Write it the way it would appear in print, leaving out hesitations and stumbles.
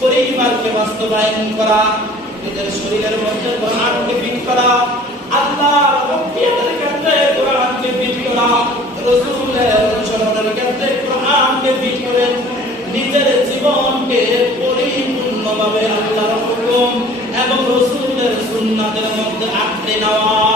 পরিবারকে বাস্তবায়ন করা, নিজের শরীরের মধ্যে কোরআনকে ফিট করা, আল্লাহর ভক্তির ক্ষেত্রে কোরআনকে ফিট করা, রাসূলের অনুসরণের ক্ষেত্রে কোরআনকে ফিট করে নিজের জীবনকে পরিপূর্ণভাবে আল্লাহর হুকুম এবং রাসূলের সুন্নাতের মধ্যে আঁকড়ে নেওয়া।